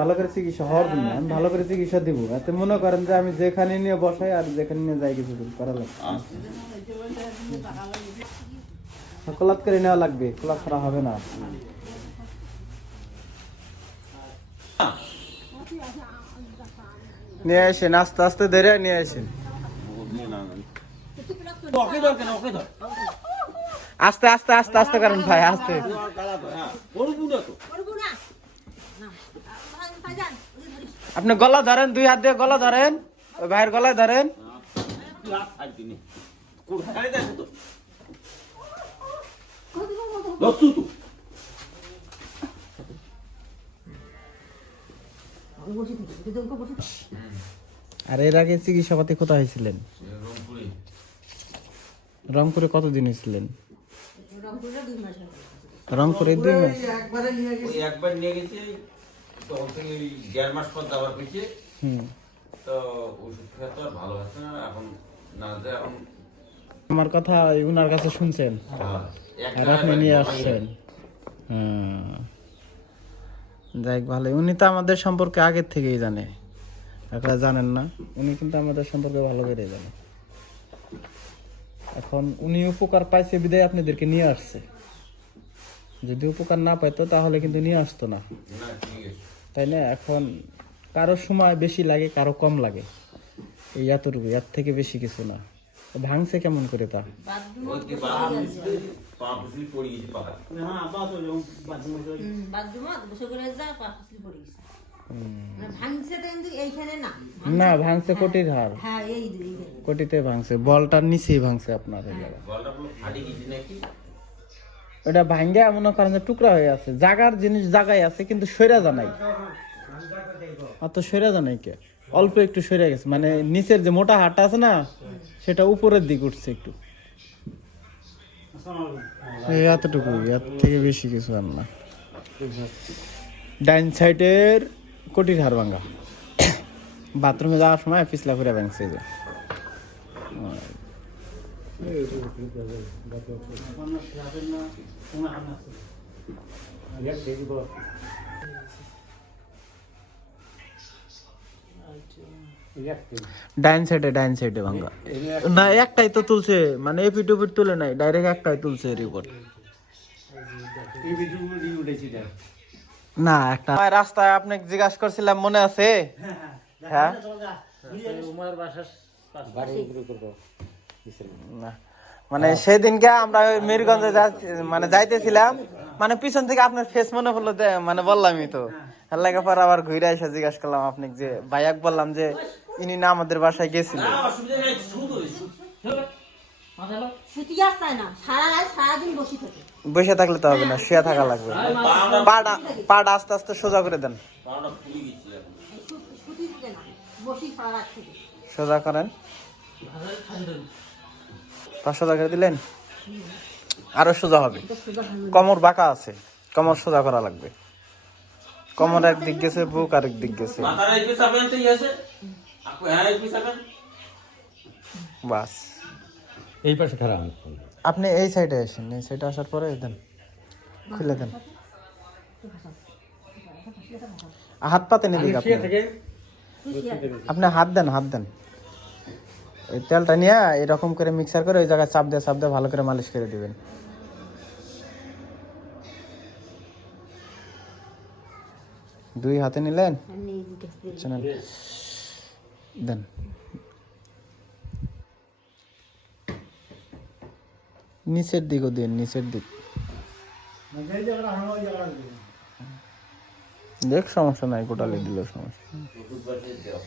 ভালো করে চিকিৎসা হওয়ার জন্য আমি ভালো করে চিকিৎসা দিব। এতে মনে করেন যে আমি যেখানে নিয়ে বসাই আর যেখানে নিয়ে যাই কিছু করা লাগবে। কলাপ করে নেওয়া লাগবে কলাপ করা হবে না। নিয়ে আসেন, আস্তে আস্তে ধরে নিয়ে আসেন। আস্তে আস্তে আস্তে আস্তে করেন ভাই, আস্তে করব না তো করব না না ভাইজান আপনি গলা ধরেন দুই হাত দিয়ে গলা ধরেন ওই ভাইয়ের গলায় ধরেন। আর এর আগে চিকিৎসাপাতি কোথায় হয়েছিলেন? রংপুরে কতদিন হয়েছিলেন? রংপুরে দুই মাস। রংপুরে দুই মাস। একবার নিয়ে গেছে। তখন থেকে দেড় মাস পর দাবার পেয়েছে তো ওষুধ খেয়ে তো আর ভালো হচ্ছে না এখন না যে এখন আমার কথা উনার কাছে শুনছেন? হ্যাঁ, আর আপনি নিয়ে আসছেন। হুম। যাই ভালো উনি তো আমাদের সম্পর্কে আগের থেকেই জানে। আপনারা জানেন না। উনি কিন্তু আমাদের সম্পর্কে ভালো করে জানে। এখন উনি উপকার পাইছে বিদায় আপনাদেরকে নিয়ে আসছে। যদি উপকার না পাইতো তাহলে কিন্তু নিয়ে আসতো না। তাই না? এখন কারও সময় বেশি লাগে কারও কম লাগে। এই এতটুকু এর থেকে বেশি কিছু না। ভাঙছে কেমন করে তা? না না ভাঙছে কোটির হার। হ্যাঁ কোটিতে ভাঙছে। বলটার নিচেই ভাঙছে আপনার ওটা ভাঙ্গে, মনে করেন যে টুকরা হয়ে আছে। জাগার জিনিস জাগায় আছে, কিন্তু সৈরা জানাই অত সৈরা জানাই কে? অল্প একটু সরে গেছে। মানে নিচের যে মোটা হাটটা আছে না, সেটা উপরের দিক উঠছে একটু। এতটুকু এর থেকে বেশি কিছু আর না। ডাইন সাইডের কোটির হাড় ভাঙ্গা। বাথরুমে যাওয়ার সময় পিছলা করে ভাঙছে যে। ডাইন সাইডে ডাইন সাইডে ভাঙ্গা। না, একটাই তো তুলছে মানে উপিট তুলে নাই, ডাইরেক্ট একটাই তুলছে রিপোর্ট না, একটা রাস্তায় আপনাকে জিজ্ঞাসা করছিলাম, মনে আছে? হ্যাঁ। না। মানে সেদিনকে আমরা মিরগঞ্জে মানে যাইতেছিলাম। মানে পিছন থেকে আপনার ফেস মনে হলো মানে বললামই তো। লাগে পর আবার ঘুরে এসে জিজ্ঞাসা করলাম আপনাকে যে ভাইয়াক বললাম যে ইনি না আমাদের বাসায় গেছিল। বসে থাকলে তো হবে না শুয়ে থাকা লাগবে। পাটা পাটা আস্তে আস্তে সোজা করে দেন। সোজা করেন। পা সোজা করে দিলেন? আরও সোজা হবে। কমর বাঁকা আছে। কমর সোজা করা লাগবে। কমর এক দিক গেছে বুক আরেক দিক গেছে। হ্যাঁ বাস। এই পাশে খারাপ আপনি এই সাইডে আসেন। এই সাইডে আসার পরে দেন। খুলে দেন। হাত পাতে নিবি আপনি। আপনি হাত দেন হাত দেন। ওই তেলটা নিয়ে এরকম করে মিক্সার করে ওই জায়গায় চাপ দিয়ে চাপ দিয়ে ভালো করে মালিশ করে দিবেন। দুই হাতে নিলেন। দেন। নিচের দিকও দিন, নিচের দিক। দেখ সমস্যা নাই, গোটালে দিল সমস্যা নেই। ওষুধ বাটিয়ে দাও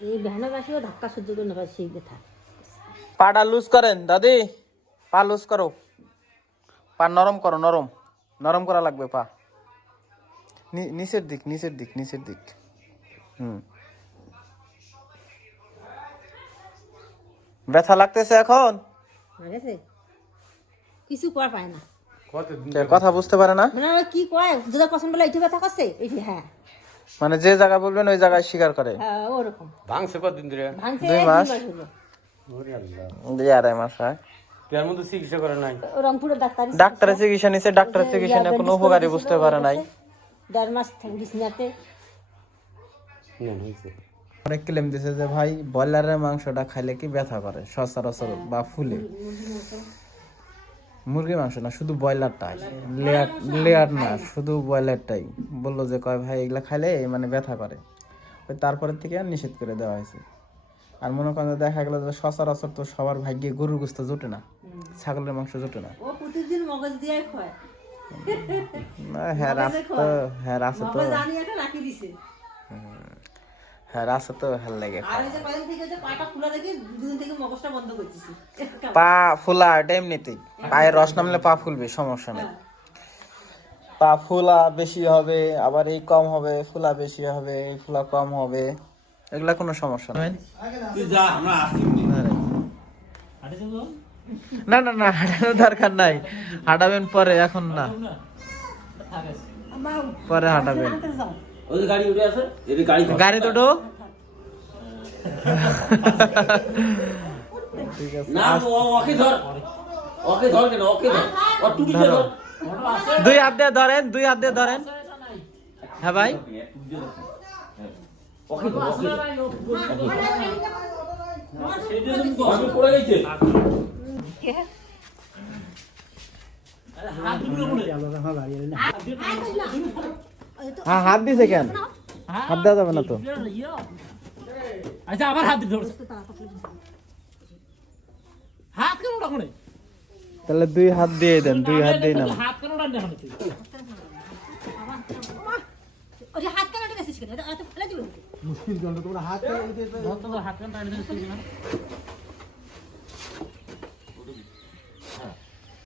এই ভ্যানে বাসিও ধাক্কা সহ্য করে নেবার সেই ব্যথা। পাটা লুজ করেন দাদি। পা লুজ করো। পা নরম করো নরম। নরম করা লাগবে পা। নি- নিচের দিক নিচের দিক নিচের দিক। হুম। ব্যথা লাগতেছে এখন? ঠিক আছে কিছু করা পায় না। কে কথা বুঝতে পারে না? মানে ওরা কি কয়? যেটা পছন্দ বলে এইটি ব্যথা করছে? এইটি হ্যাঁ। মানে যে জায়গা বলবেন ওই জায়গায় শিকার করে। হ্যাঁ ওরকম। ভাঙছে কতদিন ধরে? ভাঙছে দুই মাস? দুই আড়াই মাস হয়। এর মধ্যে চিকিৎসা করে নাই? রংপুরের ডাক্তার ডাক্তারের চিকিৎসা নিছে ডাক্তারের চিকিৎসা নিয়ে কোনো উপকারী বুঝতে পারে নাই। দেড় মাস বিছনাতে। অনেক ক্লেম দিছে যে ভাই ব্রয়লারের মাংসটা খাইলে কি ব্যথা করে? সচরাচর বা ফুলে। মুরগির মাংস না শুধু ব্রয়লারটাই। লেয়ার লেয়ার না শুধু ব্রয়লারটাই। বলল যে কয় ভাই এগুলা খাইলে মানে ব্যথা করে। ওই তারপরে থেকে আর নিষেধ করে দেওয়া হয়েছে। আর মনে করেন দেখা গেল যে সচরাচর তো সবার ভাগ্যে গরুর গোস্ত জোটে না ছাগলের মাংস জোটে না। ও প্রতিদিন মগজ দিয়ে খায়। হ্যাঁ তো হ্যাঁ তো রাখি দিছে। হ্যাঁ আছে তো ভালো লাগে করতেছি। পা ফুলা এটা এমনিতেই। পায়ের রস নামলে পা ফুলবে সমস্যা নেই। পা ফুলা বেশি হবে আবার এই কম হবে ফুলা বেশি হবে এই ফুলা কম হবে এগুলা কোনো সমস্যা নেই। তুই যা আমরা আসি না না না হাঁটানোর দরকার নাই। হাঁটাবেন পরে এখন না। পরে হাঁটাবেন। গাড়ি দুটো ঠিক আছে ওকে ধর ওকে ধর কেন ওকে ধর। ও টুপি দিয়ে ধর। দুই হাত দিয়ে ধরেন দুই হাত দিয়ে ধরেন। হ্যাঁ ভাই। ওকে ধর ওকে ধর। আমি পড়ে গেছে। হ্যাঁ হাত দিছে কেন? হাত দেওয়া যাবে না তো। আচ্ছা আবার হাত দিতে হাত কেন? তাহলে দুই হাত দিয়ে দেন দুই হাত দিয়ে নাম মুশকিল হাত হাত